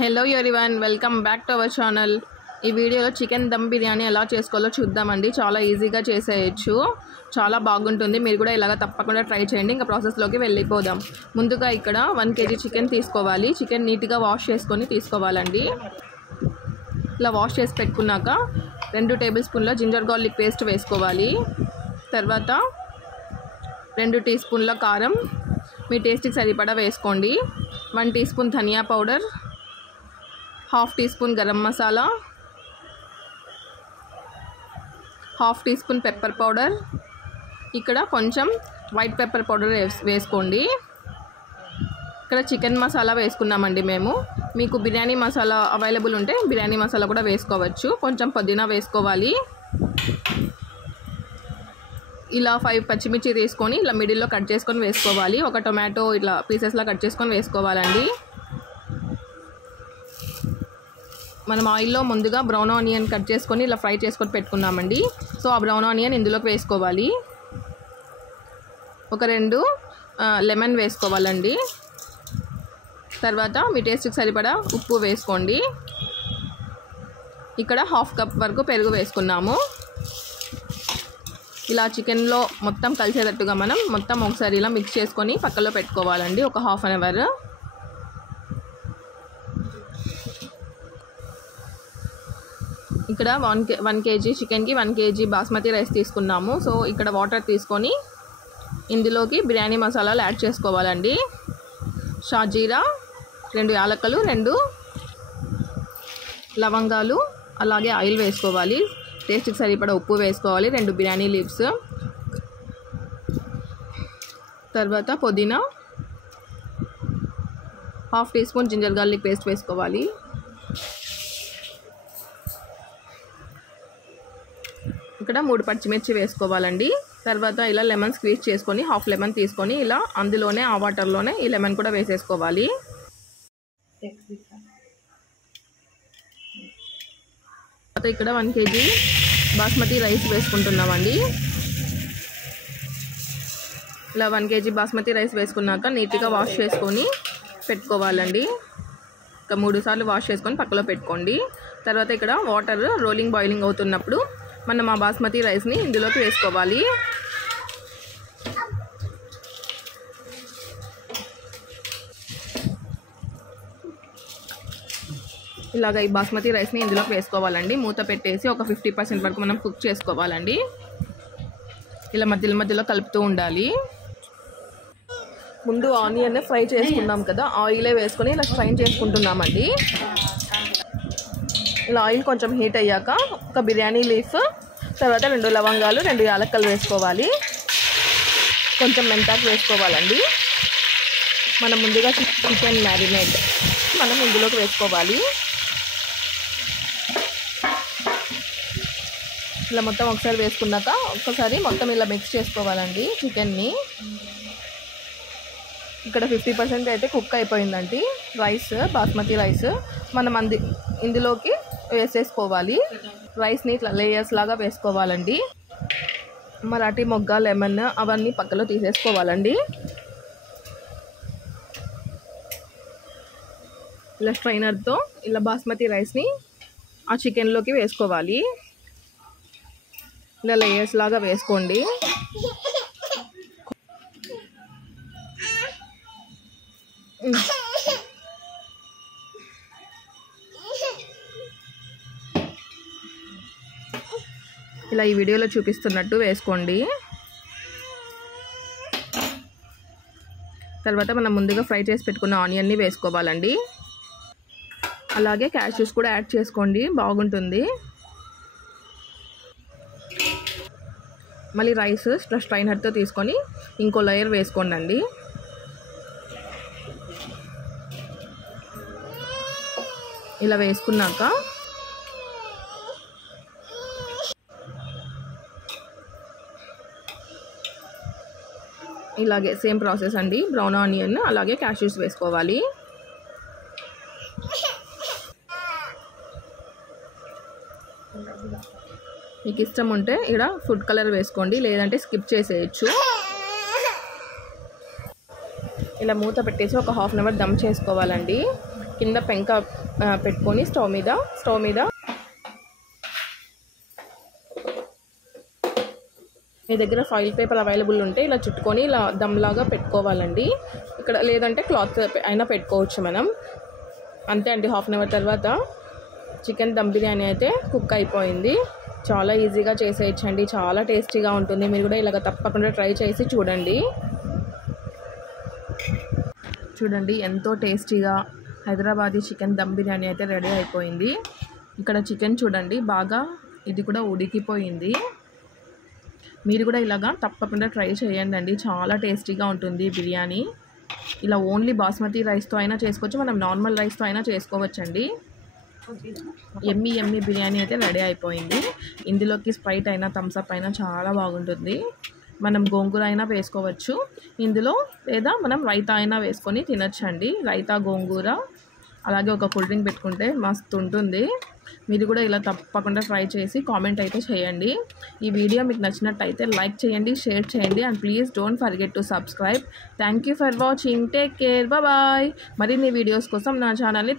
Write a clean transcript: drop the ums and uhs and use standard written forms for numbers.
Hello everyone, welcome back to our channel. ఈ వీడియోలో chicken dum biryani ఎలా చేసుకోవాలో చూద్దామండి. చాలా ఈజీగా చేసేయచ్చు, చాలా బాగుంటుంది. మీరు కూడా ఇలాగ తప్పకుండా ట్రై చేయండి. ఇంకా ప్రాసెస్లోకి వెళ్ళిపోదాం. ముందుగా ఇక్కడ 1 kg చికెన్ తీసుకోవాలి. చికెన్ నీట్గా వాష్ చేసుకొని తీసుకోవాలండి. ఇలా వాష్ చేసి పెట్టుకున్నాక 2 టేబుల్ స్పూన్ల జింజర్ గార్లిక్ పేస్ట్ వేసుకోవాలి. తర్వాత 2 టీ స్పూన్ల కారం, మీ టేస్ట్కి సరిపడా వేసుకోండి. 1 టీ స్పూన్ ధనియా powder, 1/2 teaspoon garam masala, 1/2 teaspoon pepper powder. ఇక్కడ కొంచెం వైట్ పెప్పర్ పౌడర్ వేసుకోండి. ఇక్కడ చికెన్ మసాలా వేసుకున్నామండి మేము. మీకు బిర్యానీ మసాలా అవైలబుల్ ఉంటే బిర్యానీ మసాలా కూడా వేసుకోవచ్చు. కొంచెం పుదీనా వేసుకోవాలి. ఇలా 5 పచ్చిమిర్చి తీసుకొని ఇలా మిడిల్లో కట్ చేసుకొని వేసుకోవాలి. ఒక టొమాటో ఇట్లా పీసెస్లా కట్ చేసుకొని వేసుకోవాలండి. మనం ఆయిల్లో ముందుగా బ్రౌన్ ఆనియన్ కట్ చేసుకొని ఇలా ఫ్రై చేసుకొని పెట్టుకున్నామండి. సో ఆ బ్రౌన్ ఆనియన్ ఇందులోకి వేసుకోవాలి. ఒక 2 లెమన్ వేసుకోవాలండి. తర్వాత మీ టేస్ట్కి సరిపడా ఉప్పు వేసుకోండి. ఇక్కడ 1/2 కప్ వరకు పెరుగు వేసుకున్నాము. ఇలా చికెన్లో మొత్తం కలిసేటట్టుగా మనం మొత్తం ఒకసారి ఇలా మిక్స్ చేసుకొని పక్కలో పెట్టుకోవాలండి ఒక 1/2 అవర్. ఇక్కడ 1 kg చికెన్కి 1 kg బాస్మతి రైస్ తీసుకున్నాము. సో ఇక్కడ వాటర్ తీసుకొని ఇందులోకి బిర్యానీ మసాలాలు యాడ్ చేసుకోవాలండి. షాజీరా, 2 యాలక్కలు, 2 లవంగాలు, అలాగే ఆయిల్ వేసుకోవాలి. టేస్ట్కి సరిపడా ఉప్పు వేసుకోవాలి. 2 బిర్యానీ లీవ్స్, తర్వాత పుదీనా, 1/2 teaspoon ginger garlic paste వేసుకోవాలి. ఇక్కడ 3 పచ్చిమిర్చి వేసుకోవాలండి. తర్వాత ఇలా లెమన్ స్క్వీజ్ చేసుకొని 1/2 లెమన్ తీసుకొని ఇలా అందులోనే ఆ వాటర్లోనే ఈ లెమన్ కూడా వేసేసుకోవాలి. తర్వాత ఇక్కడ 1 kg బాస్మతి రైస్ వేసుకుంటున్నామండి. ఇలా 1 kg బాస్మతి రైస్ వేసుకున్నాక నీట్గా వాష్ చేసుకొని పెట్టుకోవాలండి. ఇంకా 3 సార్లు వాష్ చేసుకొని పక్కలో పెట్టుకోండి. తర్వాత ఇక్కడ వాటర్ రోలింగ్ బాయిలింగ్ అవుతున్నప్పుడు మనం ఆ బాస్మతి రైస్ని ఇందులోకి వేసుకోవాలి. ఇలాగ ఈ బాస్మతి రైస్ని ఇందులోకి వేసుకోవాలండి. మూత పెట్టేసి ఒక 50% వరకు మనం కుక్ చేసుకోవాలండి. ఇలా మధ్యలో కలుపుతూ ఉండాలి. ముందు ఆనియన్ ఫ్రై చేసుకున్నాం కదా, ఆయిలే వేసుకొని ఇలా ఫ్రై చేసుకుంటున్నామండి. ఇలా ఆయిల్ కొంచెం హీట్ అయ్యాక ఒక బిర్యానీ లీఫ్, తర్వాత 2 లవంగాలు, 2 యాలక్కలు వేసుకోవాలి. కొంచెం మెంతాకు వేసుకోవాలండి. మనం ముందుగా చికెన్ మ్యారినేట్ మనం ఇందులోకి వేసుకోవాలి. ఇలా మొత్తం ఒకసారి వేసుకున్నాక ఒక్కసారి మొత్తం ఇలా మిక్స్ చేసుకోవాలండి చికెన్ని. ఇక్కడ 50% అయితే కుక్ అయిపోయిందండి రైస్, బాస్మతి రైస్. మనం ఇందులోకి వేసేసుకోవాలి. రైస్ని ఇట్లా లేయర్స్ లాగా వేసుకోవాలండి. మరాఠీ మొగ్గ, లెమన్ అవన్నీ పక్కలో తీసేసుకోవాలండి. ఇలా స్ట్రైనర్తో ఇలా బాస్మతి రైస్ని ఆ చికెన్లోకి వేసుకోవాలి. ఇలా లేయర్స్ లాగా వేసుకోండి. ఇలా ఈ వీడియోలో చూపిస్తున్నట్టు వేసుకోండి. తర్వాత మనం ముందుగా ఫ్రై చేసి పెట్టుకున్న ఆనియన్ని వేసుకోవాలండి. అలాగే క్యాష్యూస్ కూడా యాడ్ చేసుకోండి, బాగుంటుంది. మళ్ళీ రైస్ స్ట్రైనర్తో తీసుకొని ఇంకో లేయర్ వేసుకోండి. ఇలా వేసుకున్నాక ఇలాగే సేమ్ ప్రాసెస్ అండి. బ్రౌన్ ఆనియన్ అలాగే క్యాష్యూస్ వేసుకోవాలి. మీకు ఇష్టం ఉంటే ఇక్కడ ఫుడ్ కలర్ వేసుకోండి, లేదంటే స్కిప్ చేసేయచ్చు. ఇలా మూత పెట్టేసి ఒక 1/2 అవర్ దమ్ చేసుకోవాలండి. కింద పెంక పెట్టుకొని స్టవ్ మీద మీ దగ్గర ఫాయిల్ పేపర్ అవైలబుల్ ఉంటే ఇలా చుట్టుకొని ఇలా దమ్లాగా పెట్టుకోవాలండి. ఇక్కడ లేదంటే క్లాత్ అయినా పెట్టుకోవచ్చు మనం. అంతే అండి, హాఫ్ అన్ అవర్ తర్వాత చికెన్ దమ్ బిర్యానీ అయితే కుక్ అయిపోయింది. చాలా ఈజీగా చేసేయచ్చండి, చాలా టేస్టీగా ఉంటుంది. మీరు కూడా ఇలాగ తప్పకుండా ట్రై చేసి చూడండి. చూడండి ఎంతో టేస్టీగా హైదరాబాదీ చికెన్ దమ్ బిర్యానీ అయితే రెడీ అయిపోయింది. ఇక్కడ చికెన్ చూడండి బాగా ఇది కూడా ఉడికిపోయింది. మీరు కూడా ఇలాగా తప్పకుండా ట్రై చేయండి అండి, చాలా టేస్టీగా ఉంటుంది బిర్యానీ. ఇలా ఓన్లీ బాస్మతి రైస్తో అయినా చేసుకోవచ్చు, మనం నార్మల్ రైస్తో అయినా చేసుకోవచ్చండి. ఎమ్మి బిర్యానీ అయితే రెడీ అయిపోయింది. ఇందులోకి స్ప్రైట్ అయినా థమ్స్అప్ అయినా చాలా బాగుంటుంది. మనం గోంగూర అయినా వేసుకోవచ్చు ఇందులో, లేదా మనం రైతా అయినా వేసుకొని తినచ్చండి. రైతా గోంగూర అలాగే ఒక కూల్ డ్రింక్ పెట్టుకుంటే మస్తు ఉంటుంది. మీరు కూడా ఇలా తప్పకుండా ట్రై చేసి కామెంట్ అయితే చేయండి. ఈ వీడియో మీకు నచ్చినట్టయితే లైక్ చేయండి, షేర్ చేయండి and please don't forget to subscribe. Thank you for watching. Take care, bye. మరిన్ని వీడియోస్ కోసం నా ఛానల్ని